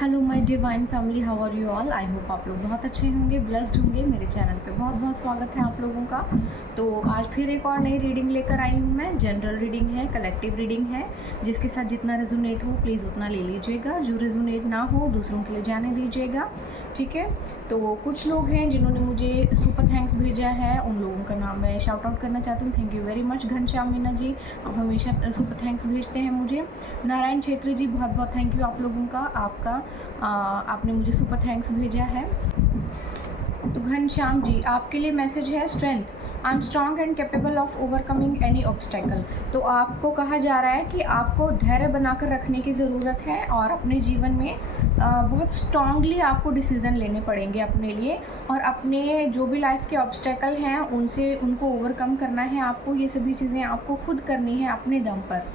Hello my divine family, how are you all. I hope आप लोग बहुत अच्छे होंगे, ब्लेस्ड होंगे। मेरे चैनल पे बहुत बहुत स्वागत है आप लोगों का। तो आज फिर एक और नई रीडिंग लेकर आई हूँ मैं। जनरल रीडिंग है, कलेक्टिव रीडिंग है। जिसके साथ जितना रेजोनेट हो प्लीज़ उतना ले लीजिएगा, जो रेजोनेट ना हो दूसरों के लिए जाने दीजिएगा, ठीक है। तो कुछ लोग हैं जिन्होंने मुझे सुपर थैंक्स भेजा है, उन लोगों का नाम मैं शाउट आउट करना चाहती हूँ। Thank you very much Ghanshyam Meena ji, आप हमेशा सुपर थैंक्स भेजते हैं मुझे। नारायण छेत्री जी, बहुत बहुत थैंक यू आप लोगों का, आपने मुझे सुपर थैंक्स भेजा है। तो घनश्याम जी, आपके लिए मैसेज है strength. I am strong and capable of overcoming any obstacle. तो आपको कहा जा रहा है कि आपको धैर्य बनाकर रखने की ज़रूरत है और अपने जीवन में बहुत स्ट्रांगली आपको डिसीज़न लेने पड़ेंगे अपने लिए, और अपने जो भी लाइफ के ऑब्स्टेकल हैं उनको ओवरकम करना है आपको। ये सभी चीज़ें आपको खुद करनी है अपने दम पर।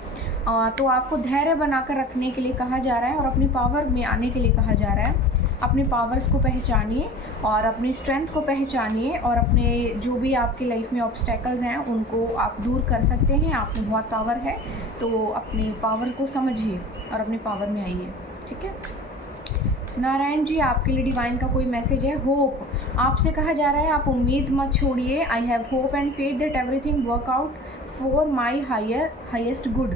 तो आपको धैर्य बनाकर रखने के लिए कहा जा रहा है और अपनी पावर में आने के लिए कहा जा रहा है। अपने पावर्स को पहचानिए और अपनी स्ट्रेंथ को पहचानिए, और अपने जो भी आपके लाइफ में ऑब्स्टेकल्स हैं उनको आप दूर कर सकते हैं। आप में बहुत पावर है, तो अपनी पावर को समझिए और अपनी पावर में आइए, ठीक है। नारायण जी, आपके लिए डिवाइन का कोई मैसेज है। होप, आपसे कहा जा रहा है आप उम्मीद मत छोड़िए। I have hope and faith that everything work out for my highest good.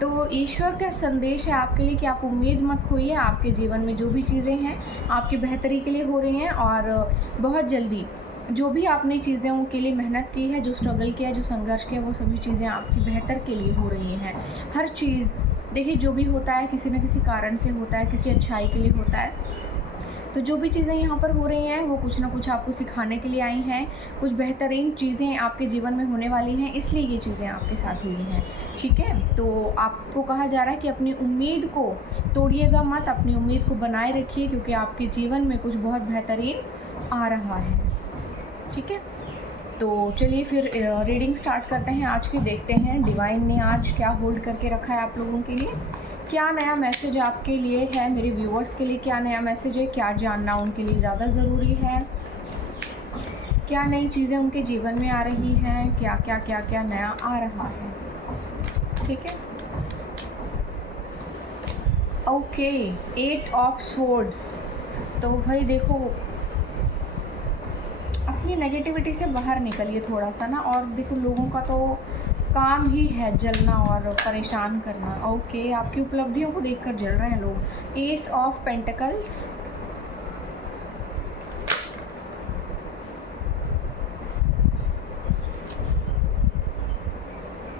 तो ईश्वर का संदेश है आपके लिए कि आप उम्मीद मत खोइए। आपके जीवन में जो भी चीज़ें हैं आपकी बेहतरी के लिए हो रही हैं, और बहुत जल्दी जो भी आपने चीज़ें उनके लिए मेहनत की है, जो स्ट्रगल किया है, जो संघर्ष किया, वो सभी चीज़ें आपकी बेहतर के लिए हो रही हैं। हर चीज़ देखिए, जो भी होता है किसी न किसी कारण से होता है, किसी अच्छाई के लिए होता है। तो जो भी चीज़ें यहाँ पर हो रही हैं वो कुछ ना कुछ आपको सिखाने के लिए आई हैं। कुछ बेहतरीन चीज़ें आपके जीवन में होने वाली हैं, इसलिए ये चीज़ें आपके साथ हुई हैं, ठीक है। तो आपको कहा जा रहा है कि अपनी उम्मीद को तोड़िएगा मत, अपनी उम्मीद को बनाए रखिए, क्योंकि आपके जीवन में कुछ बहुत बेहतरीन आ रहा है, ठीक है। तो चलिए फिर रीडिंग स्टार्ट करते हैं आज की। देखते हैं डिवाइन ने आज क्या होल्ड करके रखा है आप लोगों के लिए। क्या नया मैसेज आपके लिए है, मेरे व्यूअर्स के लिए क्या नया मैसेज है, क्या जानना उनके लिए ज़्यादा ज़रूरी है, क्या नई चीज़ें उनके जीवन में आ रही हैं, क्या क्या क्या क्या नया आ रहा है, ठीक है। Okay, 8 of swords. तो भाई देखो, अपनी नेगेटिविटी से बाहर निकलिए थोड़ा सा ना। और देखो, लोगों का तो काम ही है जलना और परेशान करना। ओके, आपकी उपलब्धियों को देखकर जल रहे हैं लोग। S of pentacles,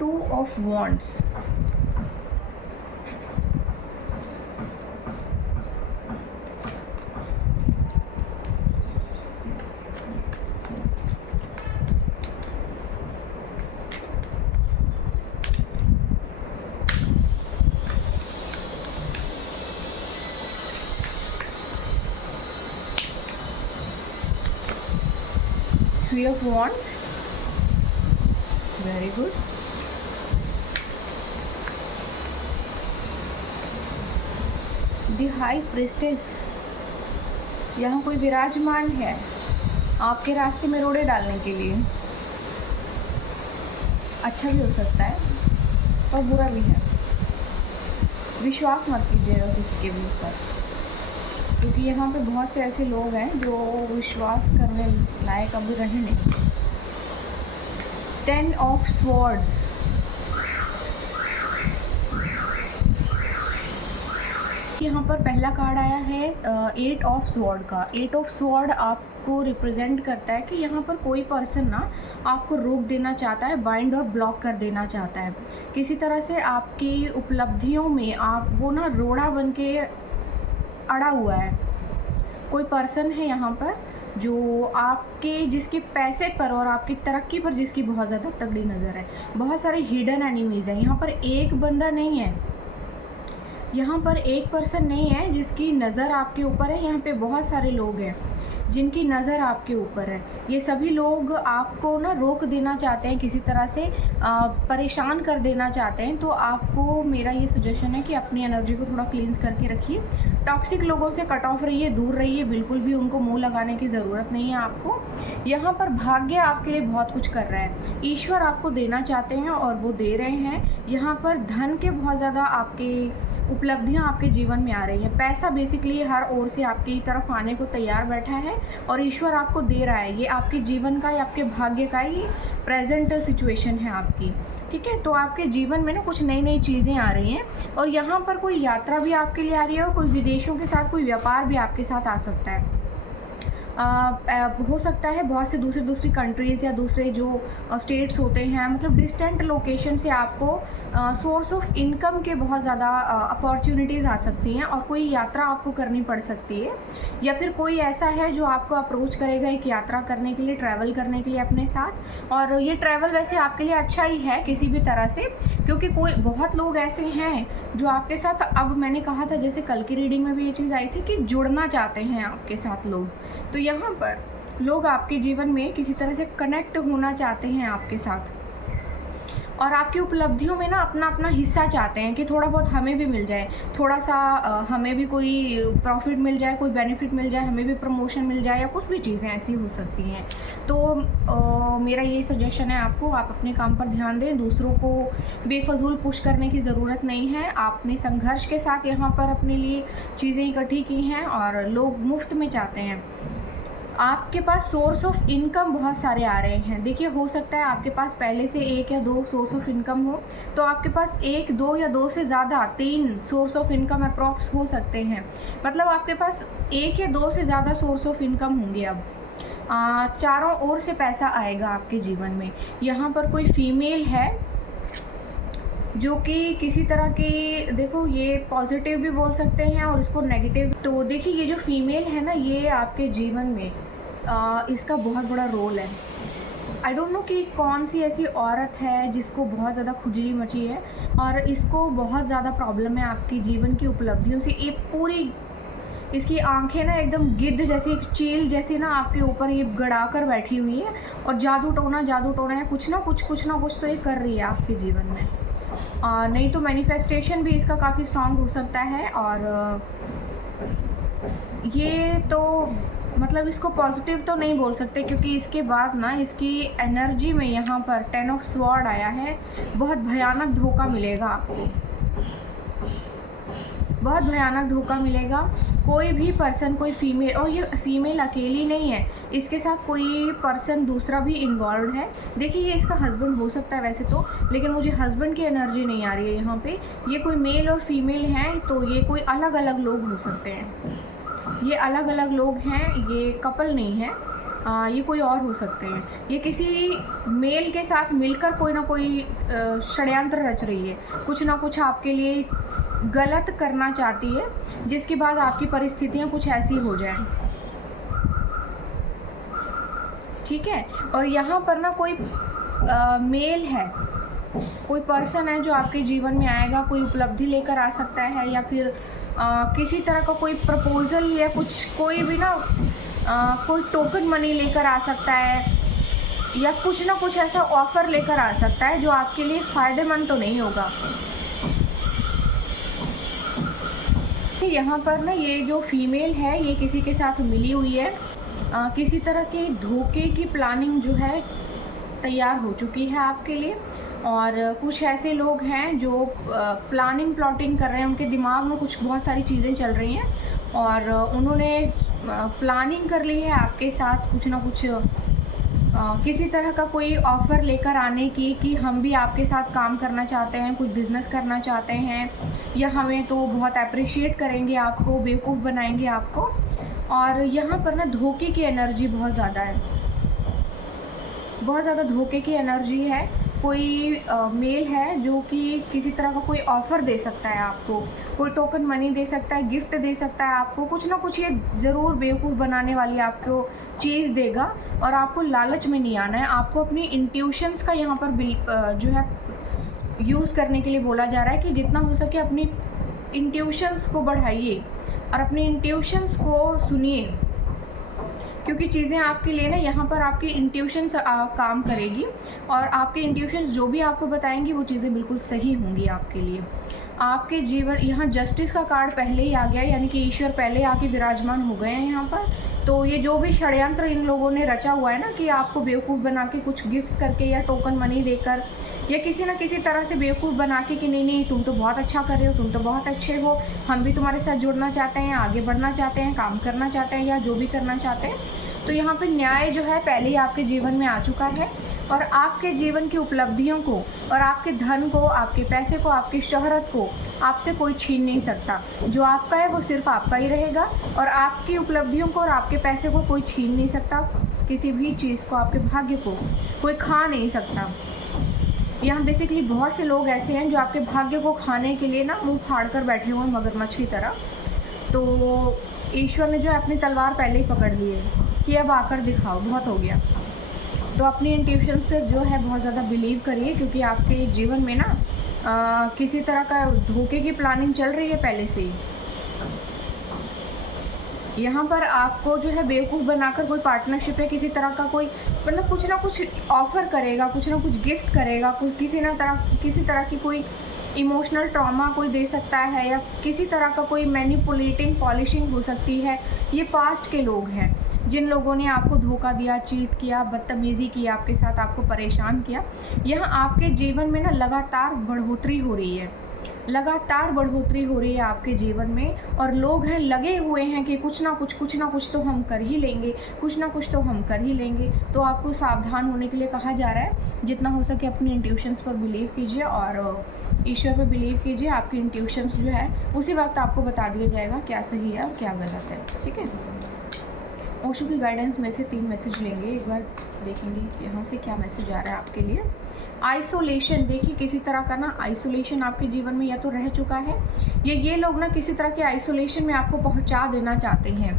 two of wands, three of wands, very good. The high priestess, यहाँ कोई विराजमान है आपके रास्ते में रोड़े डालने के लिए। अच्छा भी हो सकता है और बुरा भी है। विश्वास मत कीजिएगा किसी के भी ऊपर, क्योंकि यहाँ पे बहुत से ऐसे लोग हैं जो विश्वास करने लायक अभी रहे नहीं। 10 ऑफ स्वॉर्ड्स, यहाँ पर पहला कार्ड आया है 8 ऑफ स्वॉर्ड का। 8 ऑफ स्वॉर्ड आपको रिप्रेजेंट करता है कि यहाँ पर कोई पर्सन ना आपको रोक देना चाहता है, बाइंड और ब्लॉक कर देना चाहता है किसी तरह से। आपकी उपलब्धियों में आप वो ना रोड़ा बन के अड़ा हुआ है। कोई पर्सन है यहाँ पर जो आपके, जिसके पैसे पर और आपकी तरक्की पर जिसकी बहुत ज़्यादा तगड़ी नज़र है। बहुत सारे हिडन एनिमीज़ हैं यहाँ पर। एक बंदा नहीं है यहाँ पर, एक पर्सन नहीं है जिसकी नज़र आपके ऊपर है। यहाँ पे बहुत सारे लोग हैं जिनकी नज़र आपके ऊपर है, ये सभी लोग आपको ना रोक देना चाहते हैं, किसी तरह से परेशान कर देना चाहते हैं। तो आपको मेरा ये सजेशन है कि अपनी एनर्जी को थोड़ा क्लींस करके रखिए। टॉक्सिक लोगों से कट ऑफ रहिए, दूर रहिए, बिल्कुल भी उनको मुँह लगाने की ज़रूरत नहीं है आपको। यहाँ पर भाग्य आपके लिए बहुत कुछ कर रहा है, ईश्वर आपको देना चाहते हैं और वो दे रहे हैं। यहाँ पर धन के बहुत ज़्यादा आपके उपलब्धियाँ आपके जीवन में आ रही हैं। पैसा बेसिकली हर ओर से आपकी तरफ आने को तैयार बैठा है और ईश्वर आपको दे रहा है। ये आपके जीवन का या आपके भाग्य का ही प्रेजेंट सिचुएशन है आपकी, ठीक है। तो आपके जीवन में ना कुछ नई नई चीज़ें आ रही हैं और यहाँ पर कोई यात्रा भी आपके लिए आ रही है और कोई विदेशों के साथ कोई व्यापार भी आपके साथ आ सकता है। हो सकता है बहुत से दूसरी कंट्रीज़ या दूसरे जो स्टेट्स होते हैं, मतलब डिस्टेंट लोकेशन से आपको सोर्स ऑफ इनकम के बहुत ज़्यादा अपॉर्चुनिटीज़ आ सकती हैं और कोई यात्रा आपको करनी पड़ सकती है। या फिर कोई ऐसा है जो आपको अप्रोच करेगा एक यात्रा करने के लिए, ट्रैवल करने के लिए अपने साथ। और ये ट्रैवल वैसे आपके लिए अच्छा ही है किसी भी तरह से, क्योंकि कोई बहुत लोग ऐसे हैं जो आपके साथ, अब मैंने कहा था जैसे कल की रीडिंग में भी ये चीज़ आई थी कि जुड़ना चाहते हैं आपके साथ लोग। तो यहाँ पर लोग आपके जीवन में किसी तरह से कनेक्ट होना चाहते हैं आपके साथ और आपकी उपलब्धियों में ना अपना अपना हिस्सा चाहते हैं कि थोड़ा बहुत हमें भी मिल जाए, थोड़ा सा हमें भी कोई प्रॉफिट मिल जाए, कोई बेनिफिट मिल जाए, हमें भी प्रमोशन मिल जाए या कुछ भी चीज़ें ऐसी हो सकती हैं। तो मेरा ये सजेशन है आपको, आप अपने काम पर ध्यान दें, दूसरों को बेफजूल पुश करने की ज़रूरत नहीं है। आपने संघर्ष के साथ यहाँ पर अपने लिए चीज़ें इकट्ठी की हैं और लोग मुफ्त में चाहते हैं। आपके पास सोर्स ऑफ इनकम बहुत सारे आ रहे हैं। देखिए, हो सकता है आपके पास पहले से 1 या 2 सोर्स ऑफ इनकम हो, तो आपके पास 1, 2 या 2 से ज़्यादा 3 सोर्स ऑफ इनकम अप्रॉक्स हो सकते हैं। मतलब आपके पास 1 या 2 से ज़्यादा सोर्स ऑफ इनकम होंगे। अब चारों ओर से पैसा आएगा आपके जीवन में। यहाँ पर कोई फीमेल है जो कि किसी तरह की, देखो ये पॉजिटिव भी बोल सकते हैं और इसको नेगेटिव। तो देखिए, ये जो फीमेल है ना, ये आपके जीवन में इसका बहुत बड़ा रोल है। आई डोंट नो कि कौन सी ऐसी औरत है जिसको बहुत ज़्यादा खुजली मची है और इसको बहुत ज़्यादा प्रॉब्लम है आपकी जीवन की उपलब्धियों से। ये पूरी, इसकी आंखें ना एकदम गिद्ध जैसी, एक चील जैसी ना आपके ऊपर ये गड़ा कर बैठी हुई है और जादू टोना है, कुछ ना कुछ तो ये कर रही है आपके जीवन में। नहीं तो मैनिफेस्टेशन भी इसका काफ़ी स्ट्रांग हो सकता है। और ये तो मतलब इसको पॉजिटिव तो नहीं बोल सकते, क्योंकि इसके बाद ना इसकी एनर्जी में यहाँ पर 10 ऑफ स्वॉर्ड आया है। बहुत भयानक धोखा मिलेगा आपको, बहुत भयानक धोखा मिलेगा। कोई भी पर्सन, कोई फीमेल, और ये फीमेल अकेली नहीं है, इसके साथ कोई पर्सन दूसरा भी इन्वॉल्व है। देखिए, ये इसका हस्बैंड हो सकता है वैसे तो, लेकिन मुझे हस्बैंड की एनर्जी नहीं आ रही है यहाँ पे। ये कोई मेल और फीमेल हैं, तो ये कोई अलग अलग लोग हो सकते हैं। ये अलग अलग लोग हैं, ये कपल नहीं है। ये कोई और हो सकते हैं। ये किसी मेल के साथ मिलकर कोई ना कोई षड्यंत्र रच रही है, कुछ ना कुछ आपके लिए गलत करना चाहती है, जिसके बाद आपकी परिस्थितियाँ कुछ ऐसी हो जाएं, ठीक है। और यहाँ पर ना कोई मेल है, कोई पर्सन है जो आपके जीवन में आएगा, कोई उपलब्धि लेकर आ सकता है, या फिर किसी तरह का कोई प्रपोजल या कुछ, कोई भी ना कोई टोकन मनी लेकर आ सकता है, या कुछ ना कुछ ऐसा ऑफ़र लेकर आ सकता है जो आपके लिए फ़ायदेमंद तो नहीं होगा। यहाँ पर ना ये जो फीमेल है, ये किसी के साथ मिली हुई है, किसी तरह के धोखे की प्लानिंग जो है तैयार हो चुकी है आपके लिए। और कुछ ऐसे लोग हैं जो प्लाटिंग कर रहे हैं, उनके दिमाग में कुछ बहुत सारी चीज़ें चल रही हैं और उन्होंने प्लानिंग कर ली है आपके साथ कुछ ना कुछ किसी तरह का कोई ऑफ़र लेकर आने की, कि हम भी आपके साथ काम करना चाहते हैं, कुछ बिज़नेस करना चाहते हैं, या हमें तो बहुत अप्रिशिएट करेंगे आपको, बेवकूफ़ बनाएंगे आपको। और यहाँ पर ना धोखे की एनर्जी बहुत ज़्यादा है, बहुत ज़्यादा धोखे की एनर्जी है। कोई मेल है जो कि किसी तरह का कोई ऑफ़र दे सकता है आपको, कोई टोकन मनी दे सकता है, गिफ्ट दे सकता है आपको, कुछ ना कुछ ये ज़रूर बेवकूफ़ बनाने वाली आपको चीज़ देगा। और आपको लालच में नहीं आना है, आपको अपनी इंट्यूशंस का यहाँ पर जो है यूज़ करने के लिए बोला जा रहा है कि जितना हो सके अपनी इंट्यूशंस को बढ़ाइए और अपनी इंट्यूशंस को सुनिए, क्योंकि चीज़ें आपके लिए ना यहाँ पर आपकी इंट्यूशंस काम करेगी और आपके इंट्यूशंस जो भी आपको बताएंगी वो चीज़ें बिल्कुल सही होंगी आपके लिए। आपके जीवन यहाँ जस्टिस का कार्ड पहले ही आ गया, यानी कि ईश्वर पहले आके विराजमान हो गए हैं यहाँ पर। तो ये जो भी षड्यंत्र इन लोगों ने रचा हुआ है ना कि आपको बेवकूफ़ बना के कुछ गिफ्ट करके या टोकन मनी देकर या किसी ना किसी तरह से बेवकूफ़ बना के कि नहीं नहीं तुम तो बहुत अच्छा कर रहे हो, तुम तो बहुत अच्छे हो, हम भी तुम्हारे साथ जुड़ना चाहते हैं, आगे बढ़ना चाहते हैं, काम करना चाहते हैं या जो भी करना चाहते हैं। तो यहाँ पे न्याय जो है पहले ही आपके जीवन में आ चुका है और आपके जीवन की उपलब्धियों को और आपके धन को, आपके पैसे को, आपकी शोहरत को आपसे कोई छीन नहीं सकता। जो आपका है वो सिर्फ आपका ही रहेगा और आपकी उपलब्धियों को और आपके पैसे को कोई छीन नहीं सकता। किसी भी चीज़ को, आपके भाग्य को कोई खा नहीं सकता। यहाँ बेसिकली बहुत से लोग ऐसे हैं जो आपके भाग्य को खाने के लिए ना मुंह फाड़ कर बैठे हुए हैं मगरमच्छ की तरह। तो ईश्वर ने जो है अपनी तलवार पहले ही पकड़ ली है कि अब आकर दिखाओ, बहुत हो गया। तो अपनी इंट्यूशंस पे जो है बहुत ज़्यादा बिलीव करिए, क्योंकि आपके जीवन में ना किसी तरह का धोखे की प्लानिंग चल रही है पहले से ही। यहाँ पर आपको जो है बेवकूफ़ बनाकर कोई पार्टनरशिप है किसी तरह का, कोई मतलब कुछ ना कुछ ऑफ़र करेगा, कुछ ना कुछ गिफ्ट करेगा, कोई किसी तरह की कोई इमोशनल ट्रॉमा कोई दे सकता है या किसी तरह का कोई मैनिपुलेटिंग पॉलिशिंग हो सकती है। ये पास्ट के लोग हैं जिन लोगों ने आपको धोखा दिया, चीट किया, बदतमीज़ी की आपके साथ, आपको परेशान किया। यहाँ आपके जीवन में ना लगातार बढ़ोतरी हो रही है, लगातार बढ़ोतरी हो रही है आपके जीवन में और लोग हैं लगे हुए हैं कि कुछ ना कुछ तो हम कर ही लेंगे, कुछ ना कुछ तो हम कर ही लेंगे। तो आपको सावधान होने के लिए कहा जा रहा है। जितना हो सके अपनी इंट्यूशंस पर बिलीव कीजिए और ईश्वर पर बिलीव कीजिए। आपकी इंट्यूशंस जो है उसी वक्त आपको बता दिया जाएगा क्या सही है और क्या गलत है। ठीक है, ओशो की गाइडेंस में से 3 मैसेज लेंगे, एक बार देखेंगे यहाँ से क्या मैसेज आ रहा है आपके लिए। आइसोलेशन, देखिए किसी तरह का ना आइसोलेशन आपके जीवन में या तो रह चुका है या ये लोग ना किसी तरह के आइसोलेशन में आपको पहुँचा देना चाहते हैं,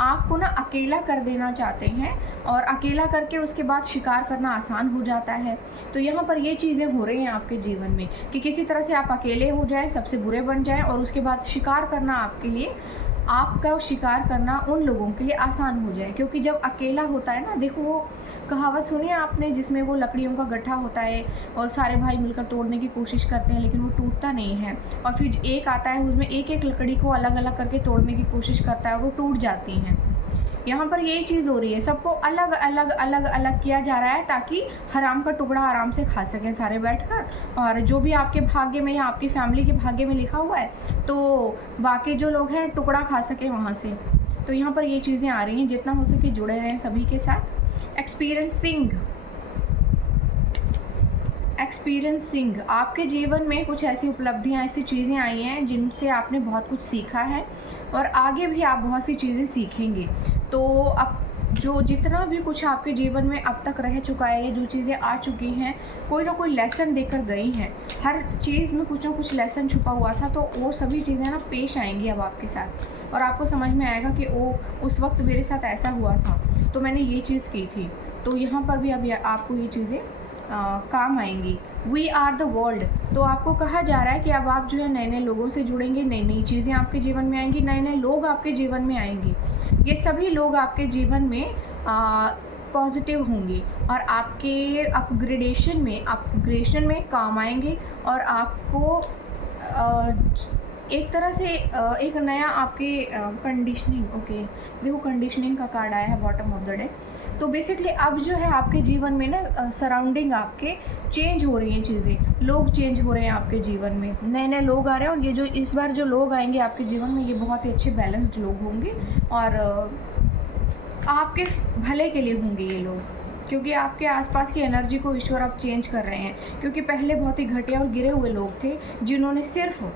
आपको ना अकेला कर देना चाहते हैं और अकेला करके उसके बाद शिकार करना आसान हो जाता है। तो यहाँ पर ये चीज़ें हो रही हैं आपके जीवन में कि किसी तरह से आप अकेले हो जाएं, सबसे बुरे बन जाएं और उसके बाद शिकार करना आपके लिए, आपका शिकार करना उन लोगों के लिए आसान हो जाए। क्योंकि जब अकेला होता है ना, देखो वो कहावत सुनी है आपने जिसमें वो लकड़ियों का गट्ठा होता है और सारे भाई मिलकर तोड़ने की कोशिश करते हैं लेकिन वो टूटता नहीं है और फिर एक आता है उसमें एक एक लकड़ी को अलग अलग करके तोड़ने की कोशिश करता है, वो टूट जाती हैं। यहाँ पर यही चीज़ हो रही है, सबको अलग अलग अलग अलग किया जा रहा है ताकि हराम का टुकड़ा आराम से खा सकें सारे बैठकर। और जो भी आपके भाग्य में या आपकी फैमिली के भाग्य में लिखा हुआ है तो बाकी जो लोग हैं टुकड़ा खा सकें वहाँ से। तो यहाँ पर ये चीज़ें आ रही हैं, जितना हो सके जुड़े रहें सभी के साथ। एक्सपीरियंसिंग आपके जीवन में कुछ ऐसी उपलब्धियाँ, ऐसी चीज़ें आई हैं जिनसे आपने बहुत कुछ सीखा है और आगे भी आप बहुत सी चीज़ें सीखेंगे। तो अब जो जितना भी कुछ आपके जीवन में अब तक रह चुका है या जो चीज़ें आ चुकी हैं, कोई ना कोई लेसन देकर गई हैं। हर चीज़ में कुछ ना कुछ लेसन छुपा हुआ था, तो वो सभी चीज़ें ना पेश आएंगी अब आपके साथ और आपको समझ में आएगा कि ओ उस वक्त मेरे साथ ऐसा हुआ था तो मैंने ये चीज़ की थी। तो यहाँ पर भी अब आपको ये चीज़ें काम आएंगी। वी आर द वर्ल्ड, तो आपको कहा जा रहा है कि अब आप जो है नए नए लोगों से जुड़ेंगे, नई नई चीज़ें आपके जीवन में आएंगी, नए नए लोग आपके जीवन में आएंगे। ये सभी लोग आपके जीवन में पॉजिटिव होंगे और आपके अपग्रेडेशन में काम आएंगे और आपको एक तरह से एक नया आपके कंडीशनिंग, ओके देखो कंडीशनिंग का कार्ड आया है बॉटम ऑफ द डेक। तो बेसिकली अब जो है आपके जीवन में ना सराउंडिंग आपके चेंज हो रही हैं, चीज़ें, लोग चेंज हो रहे हैं आपके जीवन में, नए नए लोग आ रहे हैं और ये जो इस बार जो लोग आएंगे आपके जीवन में ये बहुत ही अच्छे बैलेंस्ड लोग होंगे और आपके भले के लिए होंगे ये लोग, क्योंकि आपके आसपास की एनर्जी को ईश्वर अब चेंज कर रहे हैं। क्योंकि पहले बहुत ही घटिया और गिरे हुए लोग थे जिन्होंने सिर्फ,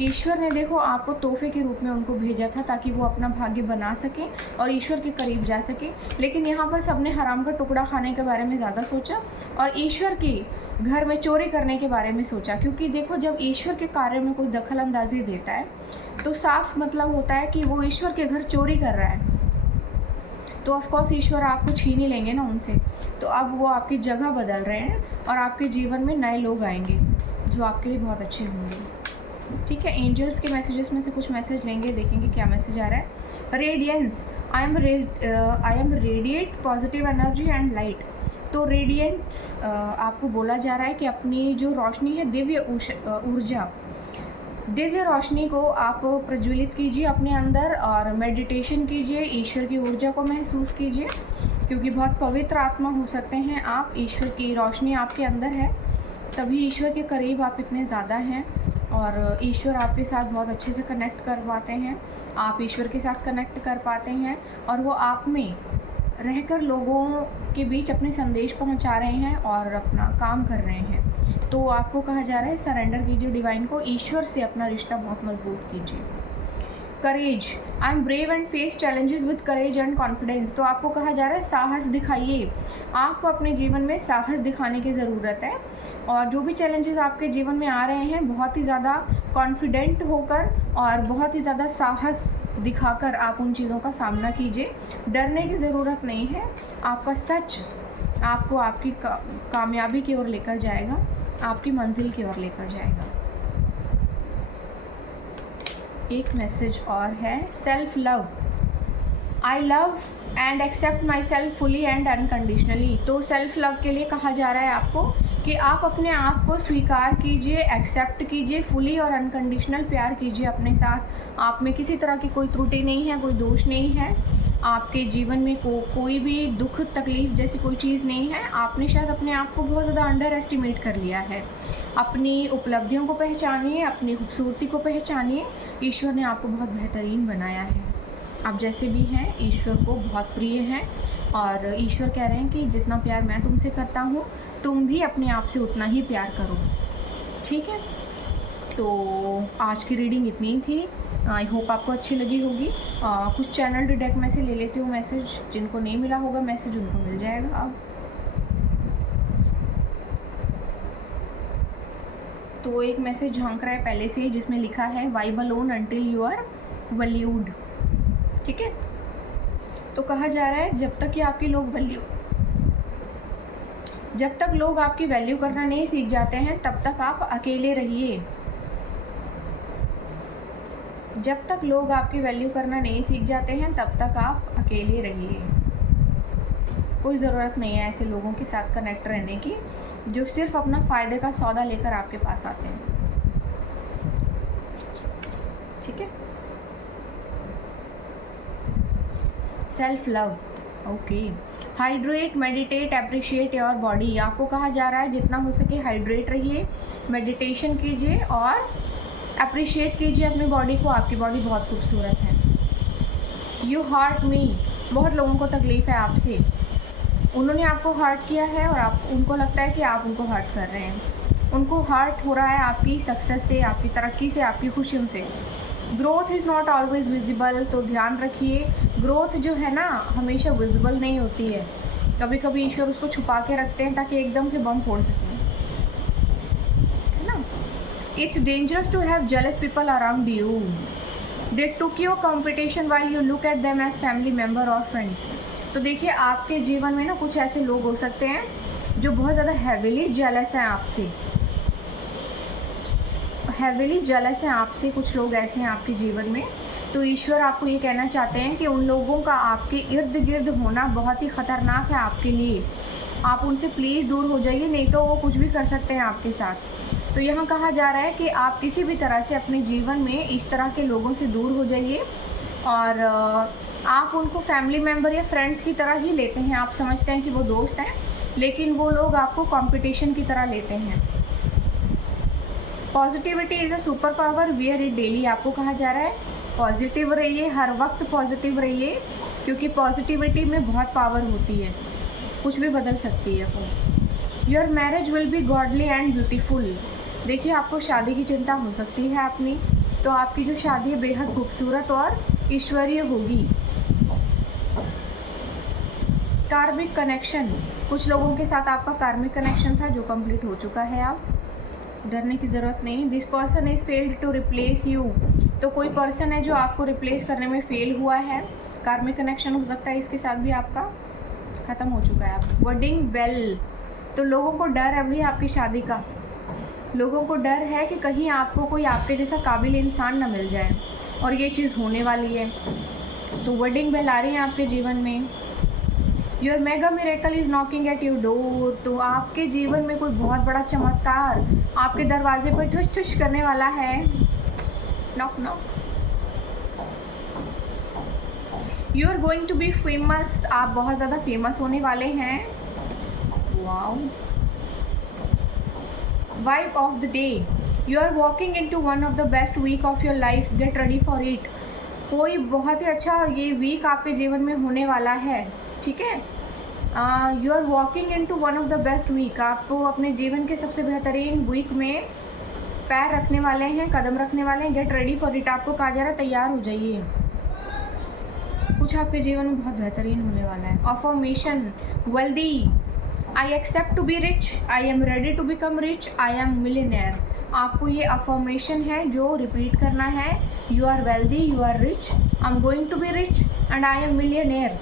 ईश्वर ने देखो आपको तोहफे के रूप में उनको भेजा था ताकि वो अपना भाग्य बना सकें और ईश्वर के करीब जा सकें। लेकिन यहाँ पर सबने हराम का टुकड़ा खाने के बारे में ज़्यादा सोचा और ईश्वर की घर में चोरी करने के बारे में सोचा। क्योंकि देखो जब ईश्वर के कार्य में कोई दखल अंदाजी देता है तो साफ मतलब होता है कि वो ईश्वर के घर चोरी कर रहा है। तो ऑफकोर्स ईश्वर आपको छीन ही लेंगे ना उनसे। तो अब वो आपकी जगह बदल रहे हैं और आपके जीवन में नए लोग आएंगे जो आपके लिए बहुत अच्छे होंगे। ठीक है, एंजल्स के मैसेजेस में से कुछ मैसेज लेंगे, देखेंगे क्या मैसेज आ रहा है। Radiance, I am radiate positive energy and light. तो रेडियंस आपको बोला जा रहा है कि अपनी जो रोशनी है, दिव्य ऊर्जा, दिव्य रोशनी को आप प्रज्वलित कीजिए अपने अंदर और मेडिटेशन कीजिए, ईश्वर की ऊर्जा को महसूस कीजिए, क्योंकि बहुत पवित्र आत्मा हो सकते हैं आप। ईश्वर की रोशनी आपके अंदर है, तभी ईश्वर के करीब आप इतने ज़्यादा हैं और ईश्वर आपके साथ बहुत अच्छे से कनेक्ट कर पाते हैं, आप ईश्वर के साथ कनेक्ट कर पाते हैं और वो आप में रहकर लोगों के बीच अपने संदेश पहुंचा रहे हैं और अपना काम कर रहे हैं। तो आपको कहा जा रहा है सरेंडर कीजिए डिवाइन को, ईश्वर से अपना रिश्ता बहुत मजबूत कीजिए। Courage, I am brave and face challenges with courage and confidence. तो आपको कहा जा रहा है साहस दिखाइए, आपको अपने जीवन में साहस दिखाने की ज़रूरत है और जो भी चैलेंजेस आपके जीवन में आ रहे हैं, बहुत ही ज़्यादा कॉन्फिडेंट होकर और बहुत ही ज़्यादा साहस दिखाकर आप उन चीज़ों का सामना कीजिए। डरने की ज़रूरत नहीं है, आपका सच आपको आपकी कामयाबी की ओर लेकर जाएगा, आपकी मंजिल की ओर लेकर जाएगा। एक मैसेज और है, self love, I love and accept myself fully and unconditionally. तो सेल्फ लव के लिए कहा जा रहा है आपको कि आप अपने आप को स्वीकार कीजिए, एक्सेप्ट कीजिए, फुली और अनकंडीशनल प्यार कीजिए अपने साथ। आप में किसी तरह की कोई त्रुटि नहीं है, कोई दोष नहीं है, आपके जीवन में कोई भी दुख तकलीफ जैसी कोई चीज़ नहीं है। आपने शायद अपने आप को बहुत ज़्यादा अंडर एस्टिमेट कर लिया है। अपनी उपलब्धियों को पहचानिए, अपनी खूबसूरती को पहचानिए। ईश्वर ने आपको बहुत बेहतरीन बनाया है, आप जैसे भी हैं ईश्वर को बहुत प्रिय हैं और ईश्वर कह रहे हैं कि जितना प्यार मैं तुमसे करता हूँ, तुम भी अपने आप से उतना ही प्यार करो। ठीक है, तो आज की रीडिंग इतनी ही थी। आई होप आपको अच्छी लगी होगी। कुछ चैनल डिडेक्ट में से ले लेती हूँ मैसेज, जिनको नहीं मिला होगा मैसेज उनको मिल जाएगा अब। तो एक मैसेज झांक रहा है पहले से ही, जिसमें लिखा है vibe alone until you are valued. ठीक है, तो कहा जा रहा है जब तक कि आपके जब तक लोग आपकी वैल्यू करना नहीं सीख जाते हैं, तब तक आप अकेले रहिए। जब तक लोग आपकी वैल्यू करना नहीं सीख जाते हैं, तब तक आप अकेले रहिए। कोई ज़रूरत नहीं है ऐसे लोगों के साथ कनेक्ट रहने की, जो सिर्फ अपना फ़ायदे का सौदा लेकर आपके पास आते हैं। ठीक है, self love, okay. Hydrate, meditate, appreciate your body. आपको कहा जा रहा है जितना हो सके हाइड्रेट रहिए, मेडिटेशन कीजिए और अप्रिशिएट कीजिए अपनी बॉडी को। आपकी बॉडी बहुत खूबसूरत है। यू हर्ट मी, बहुत लोगों को तकलीफ़ है आपसे, उन्होंने आपको हर्ट किया है और उनको लगता है कि आप उनको हर्ट कर रहे हैं। उनको हर्ट हो रहा है आपकी सक्सेस से, आपकी तरक्की से, आपकी खुशियों से। Growth is not always visible, तो ध्यान रखिए ग्रोथ जो है ना हमेशा विजिबल नहीं होती है। कभी कभी ईश्वर उसको छुपा के रखते हैं ताकि एकदम से बम फोड़ सकें, है ना। It's dangerous to have jealous people around you, they took your competition while you look at them as family member और फ्रेंड्स। तो देखिए आपके जीवन में ना कुछ ऐसे लोग हो सकते हैं जो बहुत ज़्यादा हैविली जेलस हैं आपसे, हैविली जेलस हैं आपसे। कुछ लोग ऐसे हैं आपके जीवन में, तो ईश्वर आपको ये कहना चाहते हैं कि उन लोगों का आपके इर्द गिर्द होना बहुत ही ख़तरनाक है आपके लिए। आप उनसे प्लीज़ दूर हो जाइए, नहीं तो वो कुछ भी कर सकते हैं आपके साथ। तो यहाँ कहा जा रहा है कि आप किसी भी तरह से अपने जीवन में इस तरह के लोगों से दूर हो जाइए और आप उनको फैमिली मेम्बर या फ्रेंड्स की तरह ही लेते हैं। आप समझते हैं कि वो दोस्त हैं, लेकिन वो लोग आपको कंपटीशन की तरह लेते हैं। Positivity is a super power, wear it daily. आपको कहा जा रहा है पॉजिटिव रहिए, हर वक्त पॉजिटिव रहिए, क्योंकि पॉजिटिविटी में बहुत पावर होती है, कुछ भी बदल सकती है वो। Your marriage will be godly and beautiful. देखिए आपको शादी की चिंता हो सकती है अपनी, तो आपकी जो शादी है बेहद खूबसूरत और ईश्वरीय होगी। कार्मिक कनेक्शन, कुछ लोगों के साथ आपका कार्मिक कनेक्शन था जो कंप्लीट हो चुका है। आप डरने की ज़रूरत नहीं। This person is failed to replace you, तो कोई पर्सन है जो आपको रिप्लेस करने में फेल हुआ है। कार्मिक कनेक्शन हो सकता है इसके साथ भी आपका ख़त्म हो चुका है। आप वेडिंग बेल, तो लोगों को डर है भाई आपकी शादी का, लोगों को डर है कि कहीं आपको कोई आपके जैसा काबिल इंसान ना मिल जाए, और ये चीज़ होने वाली है। तो वेडिंग बेल आ रही है आपके जीवन में। Your mega miracle is knocking at your door. तो आपके जीवन में कोई बहुत बड़ा चमत्कार आपके दरवाजे पर ठुश ठुश करने वाला है। Knock knock. You are going to be famous. आप बहुत ज़्यादा फेमस होने वाले हैं। Wow. Vibe of the day. You are walking into one of the best week of your life. Get ready for it. कोई बहुत ही अच्छा ये वीक आपके जीवन में होने वाला है, ठीक है। You are walking into one of the best week. आपको अपने जीवन के सबसे बेहतरीन वीक में पैर रखने वाले हैं, कदम रखने वाले हैं। Gate ready for it. आपको कहा जा रहा है तैयार हो जाइए, कुछ आपके जीवन में बहुत बेहतरीन होने वाला है। Affirmation. Wealthy. I accept to be rich. I am ready to become rich. I am millionaire. आपको ये अफर्मेशन है जो रिपीट करना है। You are wealthy, you are rich, I am going to be rich and I am millionaire.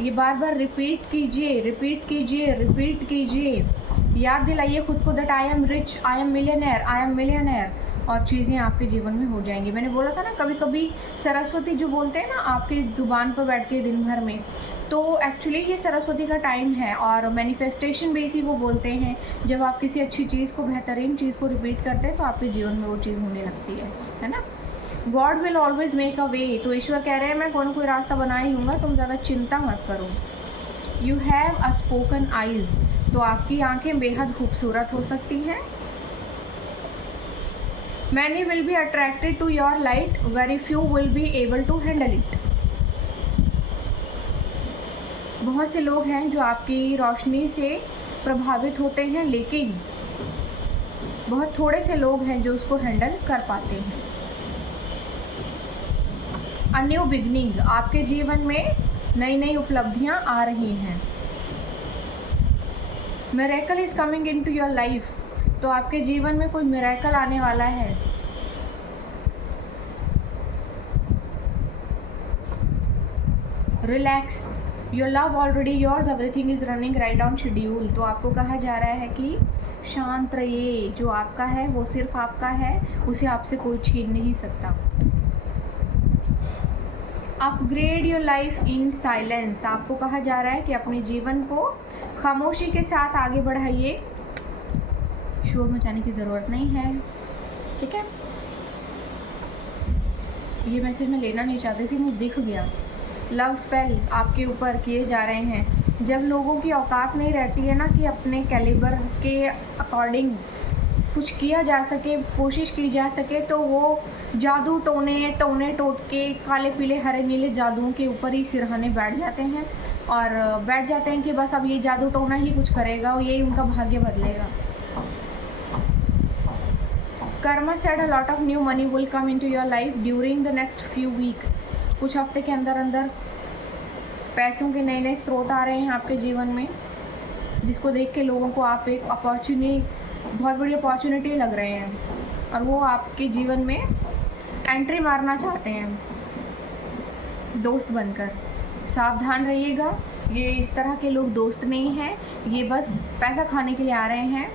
ये बार बार repeat कीजिए, रिपीट कीजिए, रिपीट कीजिए। याद दिलाइए खुद को that I am rich, I am millionaire, I am millionaire, और चीज़ें आपके जीवन में हो जाएंगी। मैंने बोला था ना, कभी कभी सरस्वती जो बोलते हैं ना आपकी ज़ुबान पर बैठती है दिन भर में, तो एक्चुअली ये सरस्वती का टाइम है। और मैनिफेस्टेशन बेस ही वो बोलते हैं, जब आप किसी अच्छी चीज़ को, बेहतरीन चीज़ को रिपीट करते हैं तो आपके जीवन में वो चीज़ होने लगती है ना। God will always make a way. तो ईश्वर कह रहे हैं मैं कोई ना कोई रास्ता बना ही लूँगा, तुम ज़्यादा चिंता मत करो। You have a spoken eyes. तो आपकी आंखें बेहद खूबसूरत हो सकती हैं। Many will be attracted to your light, very few will be able to handle it. बहुत से लोग हैं जो आपकी रोशनी से प्रभावित होते हैं, लेकिन बहुत थोड़े से लोग हैं जो उसको हैंडल कर पाते हैं। A new beginning. आपके जीवन में नई नई उपलब्धियां आ रही हैं। Miracle is coming into your life. तो आपके जीवन में कोई मिरेकल आने वाला है। Relax. Your love already yours, everything is running right on schedule. तो आपको कहा जा रहा है कि शांत रहिए, जो आपका है वो सिर्फ आपका है, उसे आपसे कोई छीन नहीं सकता। Upgrade your life in silence. आपको कहा जा रहा है कि अपने जीवन को खामोशी के साथ आगे बढ़ाइए, शोर मचाने की ज़रूरत नहीं है, ठीक है। ये मैसेज मैं लेना नहीं चाहती थी, मुझे दिख गया। लव स्पेल आपके ऊपर किए जा रहे हैं। जब लोगों की औकात नहीं रहती है ना कि अपने कैलिबर के अकॉर्डिंग कुछ किया जा सके, कोशिश की जा सके, तो वो जादू टोने टोटके, काले पीले हरे नीले जादुओं के ऊपर ही सिरहाने बैठ जाते हैं, और बैठ जाते हैं कि बस अब ये जादू टोना ही कुछ करेगा और यही उनका भाग्य बदलेगा। Karma said a lot of new money will come into your life during the next few weeks. कुछ हफ्ते के अंदर अंदर पैसों के नए नए स्रोत आ रहे हैं आपके जीवन में, जिसको देख के लोगों को आप एक बहुत बड़ी अपॉर्चुनिटी लग रहे हैं, और वो आपके जीवन में एंट्री मारना चाहते हैं दोस्त बनकर। सावधान रहिएगा, ये इस तरह के लोग दोस्त नहीं हैं, ये बस पैसा खाने के लिए आ रहे हैं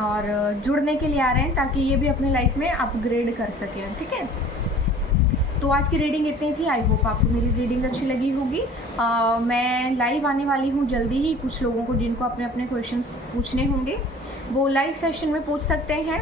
और जुड़ने के लिए आ रहे हैं, ताकि ये भी अपने लाइफ में अपग्रेड कर सकें, ठीक है। तो आज की रीडिंग इतनी थी। आई होप आपको मेरी रीडिंग अच्छी लगी होगी। मैं लाइव आने वाली हूँ जल्दी ही। कुछ लोगों को जिनको अपने अपने क्वेश्चंस पूछने होंगे वो लाइव सेशन में पूछ सकते हैं।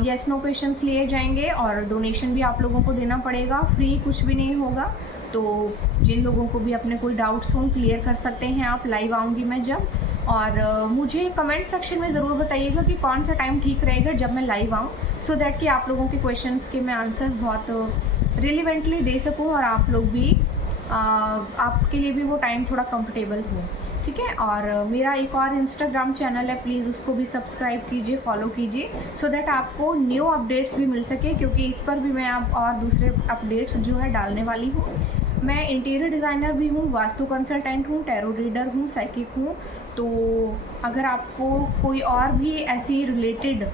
येस नो क्वेश्चंस लिए जाएंगे, और डोनेशन भी आप लोगों को देना पड़ेगा, फ्री कुछ भी नहीं होगा। तो जिन लोगों को भी अपने कोई डाउट्स हों क्लियर कर सकते हैं आप। लाइव आऊँगी मैं जब, और मुझे कमेंट सेक्शन में ज़रूर बताइएगा कि कौन सा टाइम ठीक रहेगा जब मैं लाइव आऊँ, सो दैट कि आप लोगों के क्वेश्चंस के मैं आंसर्स बहुत रिलेवेंटली दे सकूँ, और आप लोग भी आपके लिए भी वो टाइम थोड़ा कंफर्टेबल हो, ठीक है। और मेरा एक और इंस्टाग्राम चैनल है, प्लीज़ उसको भी सब्सक्राइब कीजिए, फॉलो कीजिए, सो दैट आपको न्यू अपडेट्स भी मिल सके, क्योंकि इस पर भी मैं आप और दूसरे अपडेट्स जो है डालने वाली हूँ। मैं इंटीरियर डिज़ाइनर भी हूँ, वास्तु कंसल्टेंट हूँ, टैरो रीडर हूँ, साइकिक हूँ। तो अगर आपको कोई और भी ऐसी रिलेटेड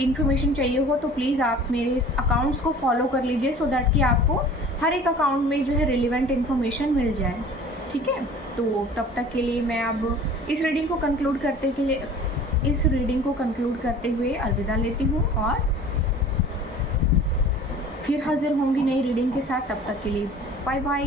इन्फॉर्मेशन चाहिए हो तो प्लीज़ आप मेरे अकाउंट्स को फॉलो कर लीजिए, सो दैट कि आपको हर एक अकाउंट में जो है रिलेवेंट इन्फॉर्मेशन मिल जाए, ठीक है। तो तब तक के लिए मैं अब इस रीडिंग को कंक्लूड इस रीडिंग को कंक्लूड करते हुए अलविदा लेती हूँ और फिर हाजिर होंगी नई रीडिंग के साथ। तब तक के लिए बाय बाय।